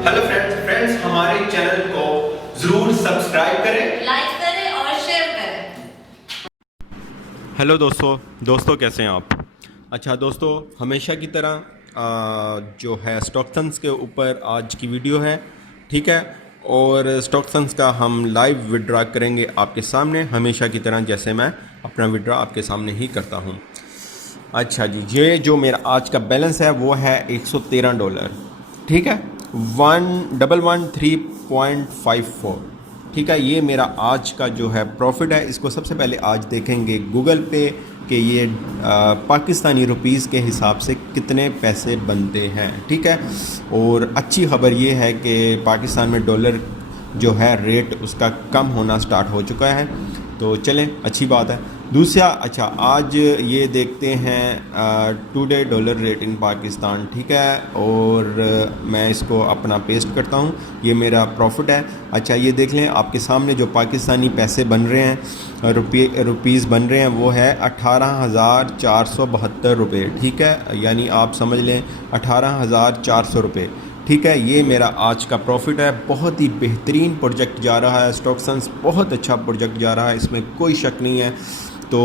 Hello friends हमारे channel को जरूर सब्सक्राइब करें, लाइक करें और शेयर करें। हेलो दोस्तों कैसे हैं आप। अच्छा दोस्तों, हमेशा की तरह जो है स्टॉक्सन्स के ऊपर आज की वीडियो है, ठीक है। और स्टॉक्सन्स का हम लाइव विड्रॉ करेंगे आपके सामने, हमेशा की तरह जैसे मैं अपना विड्रॉ आपके सामने ही करता हूँ। अच्छा जी, ये जो मेरा आज का बैलेंस है वो है $113, ठीक है, 1113.54, ठीक है। ये मेरा आज का जो है प्रॉफिट है। इसको सबसे पहले आज देखेंगे गूगल पे कि ये पाकिस्तानी रुपीस के हिसाब से कितने पैसे बनते हैं, ठीक है। और अच्छी खबर ये है कि पाकिस्तान में डॉलर जो है रेट उसका कम होना स्टार्ट हो चुका है, तो चलें अच्छी बात है। दूसरा, अच्छा आज ये देखते हैं today dollar rate in Pakistan, ठीक है। और मैं इसको अपना पेस्ट करता हूँ, ये मेरा प्रॉफिट है। अच्छा ये देख लें आपके सामने जो पाकिस्तानी पैसे बन रहे हैं, रुपीज़ बन रहे हैं, वो है 18,472 रुपये, ठीक है। यानी आप समझ लें 18,400 रुपये, ठीक है। ये मेरा आज का प्रॉफिट है। बहुत ही बेहतरीन प्रोजेक्ट जा रहा है स्टॉक्सन्स, बहुत अच्छा प्रोजेक्ट जा रहा है, इसमें कोई शक नहीं है। तो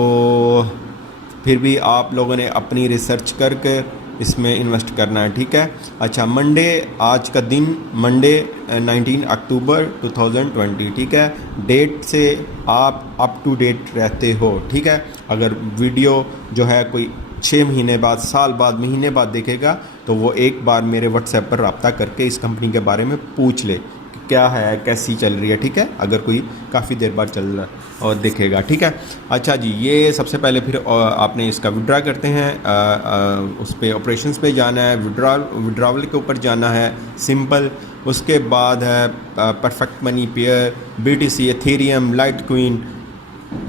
फिर भी आप लोगों ने अपनी रिसर्च करके इसमें इन्वेस्ट करना है, ठीक है। अच्छा मंडे, आज का दिन मंडे 19 अक्टूबर 2020, ठीक है। डेट से आप अप टू डेट रहते हो, ठीक है। अगर वीडियो जो है कोई 6 महीने बाद, साल बाद, महीने बाद देखेगा तो वो एक बार मेरे व्हाट्सएप पर रब्ता करके इस कंपनी के बारे में पूछ ले कि क्या है, कैसी चल रही है, ठीक है। अगर कोई काफ़ी देर बाद चल रहा है और देखेगा, ठीक है। अच्छा जी, ये सबसे पहले फिर आपने इसका विड्रा करते हैं, उस पर ऑपरेशंस पे जाना है, विड्रावल के ऊपर जाना है, सिंपल। उसके बाद है perfect money, pair, BTC, Ethereum, Litecoin,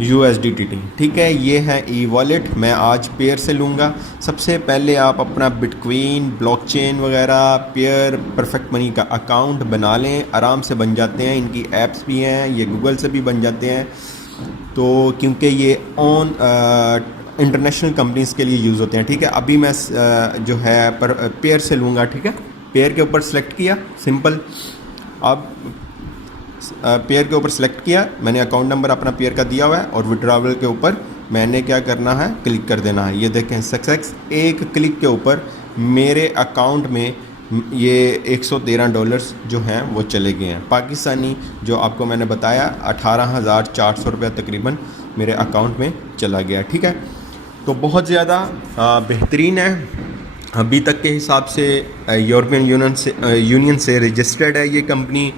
USDT, ठीक है। ये है ई वॉलेट, मैं आज पेयर से लूँगा। सबसे पहले आप अपना बिटकॉइन, ब्लॉकचेन वगैरह, पेयर, परफेक्ट मनी का अकाउंट बना लें, आराम से बन जाते हैं। इनकी ऐप्स भी हैं, ये गूगल से भी बन जाते हैं, तो क्योंकि ये इंटरनेशनल कंपनीज़ के लिए यूज़ होते हैं, ठीक है। अभी मैं जो है पेयर से लूँगा, ठीक है। पेयर के ऊपर सेलेक्ट किया, सिंपल। अब पेयर के ऊपर सेलेक्ट किया, मैंने अकाउंट नंबर अपना पेयर का दिया हुआ है, और विड्रॉवल के ऊपर मैंने क्या करना है, क्लिक कर देना है। ये देखें सक्सेस, एक क्लिक के ऊपर मेरे अकाउंट में ये $113 जो हैं वो चले गए हैं पाकिस्तानी। जो आपको मैंने बताया 18,400 रुपये तकरीबन मेरे अकाउंट में चला गया, ठीक है। तो बहुत ज़्यादा बेहतरीन है। अभी तक के हिसाब से यूरोपियन यूनियन से रजिस्टर्ड है ये कंपनी।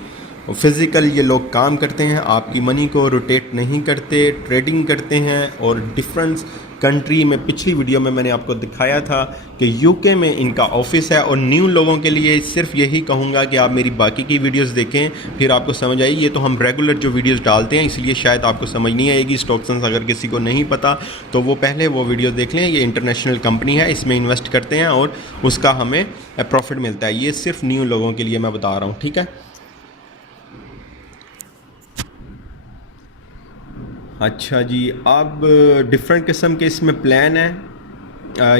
फ़िज़िकल ये लोग काम करते हैं, आपकी मनी को रोटेट नहीं करते, ट्रेडिंग करते हैं। और डिफरेंस कंट्री में पिछली वीडियो में मैंने आपको दिखाया था कि UK में इनका ऑफिस है। और न्यू लोगों के लिए सिर्फ यही कहूँगा कि आप मेरी बाकी की वीडियोस देखें, फिर आपको समझ आएगी। ये तो हम रेगुलर जो वीडियोस डालते हैं, इसलिए शायद आपको समझ नहीं आएगी स्टॉक्सन्स। अगर किसी को नहीं पता तो वो पहले वो वीडियो देख लें। ये इंटरनेशनल कंपनी है, इसमें इन्वेस्ट करते हैं और उसका हमें प्रॉफिट मिलता है। ये सिर्फ न्यू लोगों के लिए मैं बता रहा हूँ, ठीक है। अच्छा जी, अब डिफरेंट किस्म के इसमें प्लान हैं।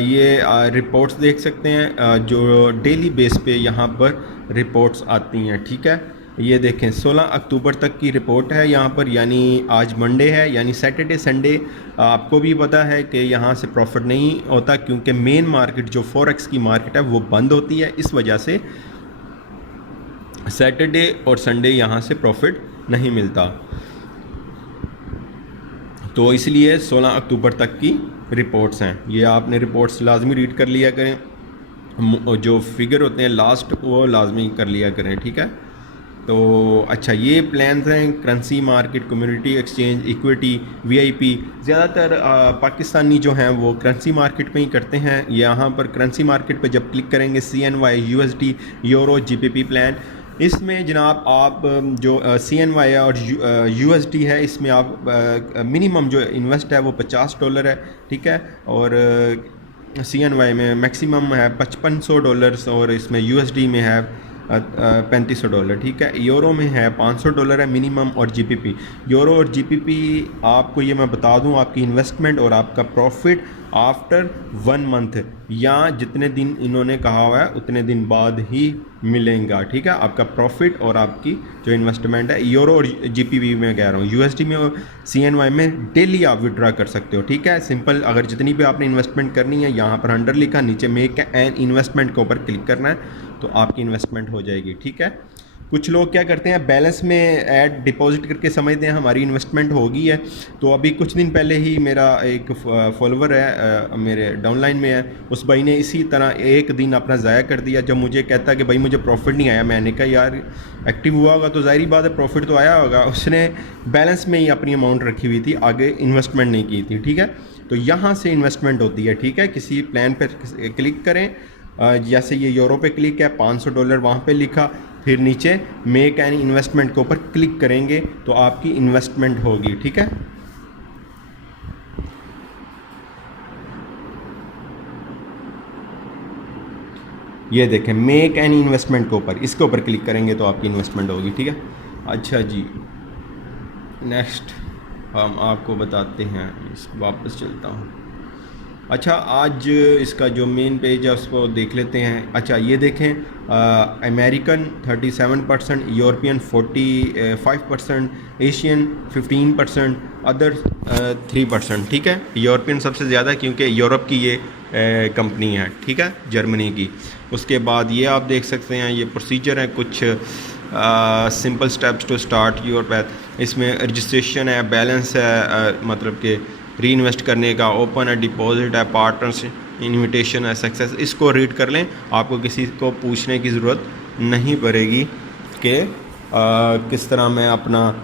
ये रिपोर्ट्स देख सकते हैं, जो डेली बेस पे यहाँ पर रिपोर्ट्स आती हैं, ठीक है। ये देखें 16 अक्टूबर तक की रिपोर्ट है यहाँ पर, यानी आज मंडे है, यानी सैटरडे संडे आपको भी पता है कि यहाँ से प्रॉफिट नहीं होता, क्योंकि मेन मार्केट जो फॉरेक्स की मार्केट है वो बंद होती है। इस वजह से सैटरडे और संडे यहाँ से प्रॉफिट नहीं मिलता, तो इसलिए 16 अक्टूबर तक की रिपोर्ट्स हैं। ये आपने रिपोर्ट्स लाजमी रीड कर लिया करें, जो फिगर होते हैं लास्ट वो लाजमी कर लिया करें, ठीक है। तो अच्छा, ये प्लान्स हैं currency market, community exchange, equity, VIP। ज़्यादातर पाकिस्तानी जो हैं वो करेंसी मार्केट में ही करते हैं। यहाँ पर करेंसी मार्केट पे जब क्लिक करेंगे, CNY, USD, euro, GBP plan, इसमें जनाब आप जो CNY और USD है, इसमें आप मिनिमम जो इन्वेस्ट है वो $50 है, ठीक है। और CNY में मैक्सिमम है $5500, और इसमें USD में है $3500, ठीक है। यूरो में है $500 है मिनिमम, और GBP, यूरो और GBP आपको ये मैं बता दूं, आपकी इन्वेस्टमेंट और आपका प्रॉफिट आफ्टर 1 मंथ, या जितने दिन इन्होंने कहा हुआ है उतने दिन बाद ही मिलेगा। ठीक है, आपका प्रॉफिट और आपकी जो इन्वेस्टमेंट है, यूरो और जीपीवी में कह रहा हूँ, यूएसडी में और सीएनवाई में डेली आप विड्रॉ कर सकते हो। ठीक है, सिंपल, अगर जितनी भी आपने इन्वेस्टमेंट करनी है यहाँ पर अंडर लिखा, नीचे मेक एन इन्वेस्टमेंट के ऊपर क्लिक करना है तो आपकी इन्वेस्टमेंट हो जाएगी। ठीक है, कुछ लोग क्या करते हैं, बैलेंस में ऐड डिपॉजिट करके समझते हैं हमारी इन्वेस्टमेंट हो गई है। तो अभी कुछ दिन पहले ही मेरा एक फॉलोवर है, मेरे डाउनलाइन में है, उस भाई ने इसी तरह एक दिन अपना ज़ाया कर दिया। जब मुझे कहता कि भाई मुझे प्रॉफिट नहीं आया, मैंने कहा यार एक्टिव हुआ होगा तो ज़ाहिर बात है प्रॉफिट तो आया होगा। उसने बैलेंस में ही अपनी अमाउंट रखी हुई थी, आगे इन्वेस्टमेंट नहीं की थी। ठीक है, तो यहाँ से इन्वेस्टमेंट होती है। ठीक है, किसी प्लान पर क्लिक करें, जैसे ये यूरो पे क्लिक है, $500 वहाँ पे लिखा, फिर नीचे मेक एन इन्वेस्टमेंट के ऊपर क्लिक करेंगे तो आपकी इन्वेस्टमेंट होगी। ठीक है, ये देखें मेक एन इन्वेस्टमेंट के ऊपर, इसके ऊपर क्लिक करेंगे तो आपकी इन्वेस्टमेंट होगी। ठीक है, अच्छा जी, नेक्स्ट हम आपको बताते हैं, वापस चलता हूँ। अच्छा, आज इसका जो मेन पेज है उसको देख लेते हैं। अच्छा, ये देखें, अमेरिकन 37%, यूरोपियन 45%, एशियन 15%, अदर 3%। ठीक है, यूरोपियन सबसे ज़्यादा क्योंकि यूरोप की ये कंपनी है। ठीक है, जर्मनी की। उसके बाद ये आप देख सकते हैं, ये प्रोसीजर है कुछ simple steps to start your path. इसमें रजिस्ट्रेशन है, बैलेंस है, मतलब कि री इन्वेस्ट करने का, ओपन है, डिपॉजिट है, पार्टनर्स इनविटेशन है, सक्सेस। इसको रीड कर लें, आपको किसी को पूछने की ज़रूरत नहीं पड़ेगी कि किस तरह मैं अपना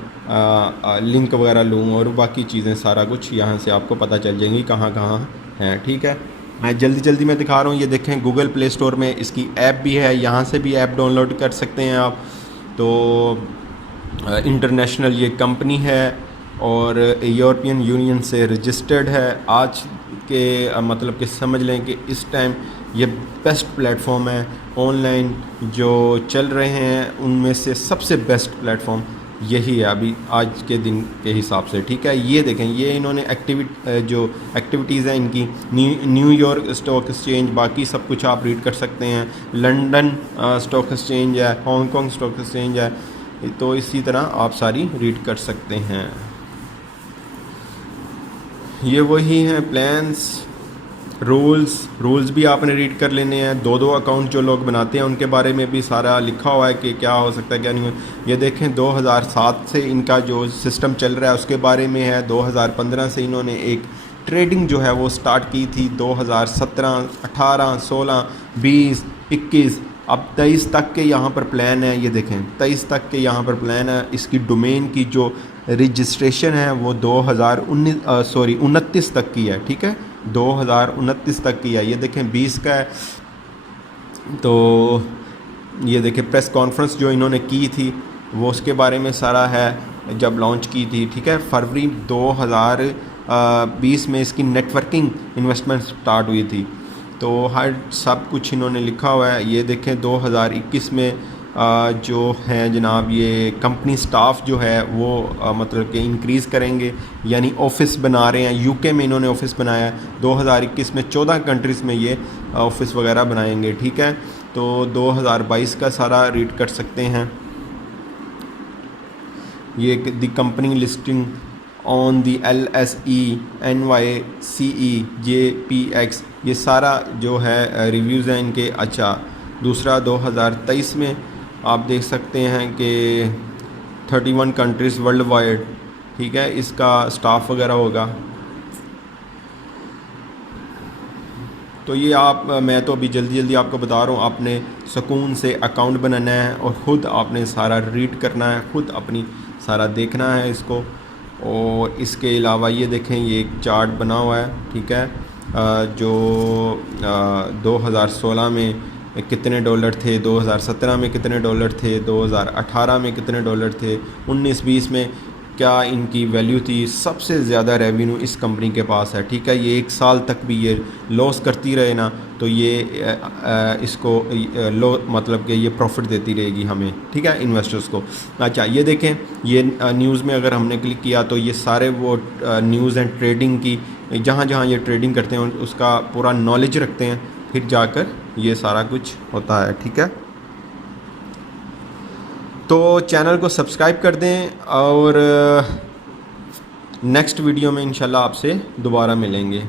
लिंक वगैरह लूँ, और बाकी चीज़ें सारा कुछ यहाँ से आपको पता चल जाएंगी कहाँ कहाँ हैं। ठीक है, मैं जल्दी में दिखा रहा हूँ। ये देखें, गूगल प्ले स्टोर में इसकी ऐप भी है, यहाँ से भी ऐप डाउनलोड कर सकते हैं आप। तो इंटरनेशनल ये कंपनी है और यूरोपियन यूनियन से रजिस्टर्ड है। आज के मतलब कि समझ लें कि इस टाइम ये बेस्ट प्लेटफॉर्म है ऑनलाइन जो चल रहे हैं, उनमें से सबसे बेस्ट प्लेटफॉर्म यही है अभी आज के दिन के हिसाब से। ठीक है, ये देखें, ये इन्होंने जो एक्टिविटीज़ हैं इनकी, न्यूयॉर्क स्टॉक एक्सचेंज, बाकी सब कुछ आप रीड कर सकते हैं। लंदन स्टॉक एक्सचेंज है, हांगकॉन्ग स्टॉक एक्सचेंज है, तो इसी तरह आप सारी रीड कर सकते हैं। ये वही हैं प्लान्स, रूल्स भी आपने रीड कर लेने हैं। दो अकाउंट जो लोग बनाते हैं उनके बारे में भी सारा लिखा हुआ है कि क्या हो सकता है क्या नहीं। ये देखें, 2007 से इनका जो सिस्टम चल रहा है उसके बारे में है। 2015 से इन्होंने एक ट्रेडिंग जो है वो स्टार्ट की थी। 2017, 18, 16, 20, 21, अब 23 तक के यहाँ पर प्लान है। ये देखें, 23 तक के यहाँ पर प्लान है। इसकी डोमेन की जो रजिस्ट्रेशन है वो 29 तक की है। ठीक है, 2029 तक की है। ये देखें 20 का है। तो ये देखें, प्रेस कॉन्फ्रेंस जो इन्होंने की थी वो उसके बारे में सारा है, जब लॉन्च की थी। ठीक है, फरवरी 2020 में इसकी नेटवर्किंग इन्वेस्टमेंट स्टार्ट हुई थी। तो हर सब कुछ इन्होंने लिखा हुआ है। ये देखें, 2021 में जो है जनाब, ये कंपनी स्टाफ जो है वो मतलब कि इंक्रीज़ करेंगे, यानी ऑफ़िस बना रहे हैं। यूके में इन्होंने ऑफ़िस बनाया है। 2021 में 14 कंट्रीज़ में ये ऑफ़िस वगैरह बनाएंगे। ठीक है, तो 2022 का सारा रीड कर सकते हैं। ये the company listing on the LSE NYSE JPX, ये सारा जो है रिव्यूज़ हैं इनके। अच्छा, दूसरा 2023 में आप देख सकते हैं कि 31 कंट्रीज़ वर्ल्ड वाइड, ठीक है, इसका स्टाफ वगैरह होगा। तो ये मैं तो अभी जल्दी आपको बता रहा हूँ, आपने सुकून से अकाउंट बनाना है और ख़ुद आपने सारा रीड करना है, ख़ुद अपनी सारा देखना है इसको। और इसके अलावा ये देखें, ये एक चार्ट बना हुआ है। ठीक है, जो 2016 में कितने डॉलर थे, 2017 में कितने डॉलर थे, 2018 में कितने डॉलर थे, 19-20 में क्या इनकी वैल्यू थी। सबसे ज़्यादा रेवेन्यू इस कंपनी के पास है। ठीक है, ये 1 साल तक भी ये लॉस करती रहे ना तो ये इसको मतलब कि ये प्रॉफिट देती रहेगी हमें। ठीक है, इन्वेस्टर्स को। अच्छा, ये देखें, ये न्यूज़ में अगर हमने क्लिक किया तो ये सारे वो न्यूज़ एंड ट्रेडिंग की जहाँ जहाँ ये ट्रेडिंग करते हैं उसका पूरा नॉलेज रखते हैं, फिर जाकर ये सारा कुछ होता है। ठीक है, तो चैनल को सब्सक्राइब कर दें और नेक्स्ट वीडियो में इंशाल्लाह आपसे दोबारा मिलेंगे।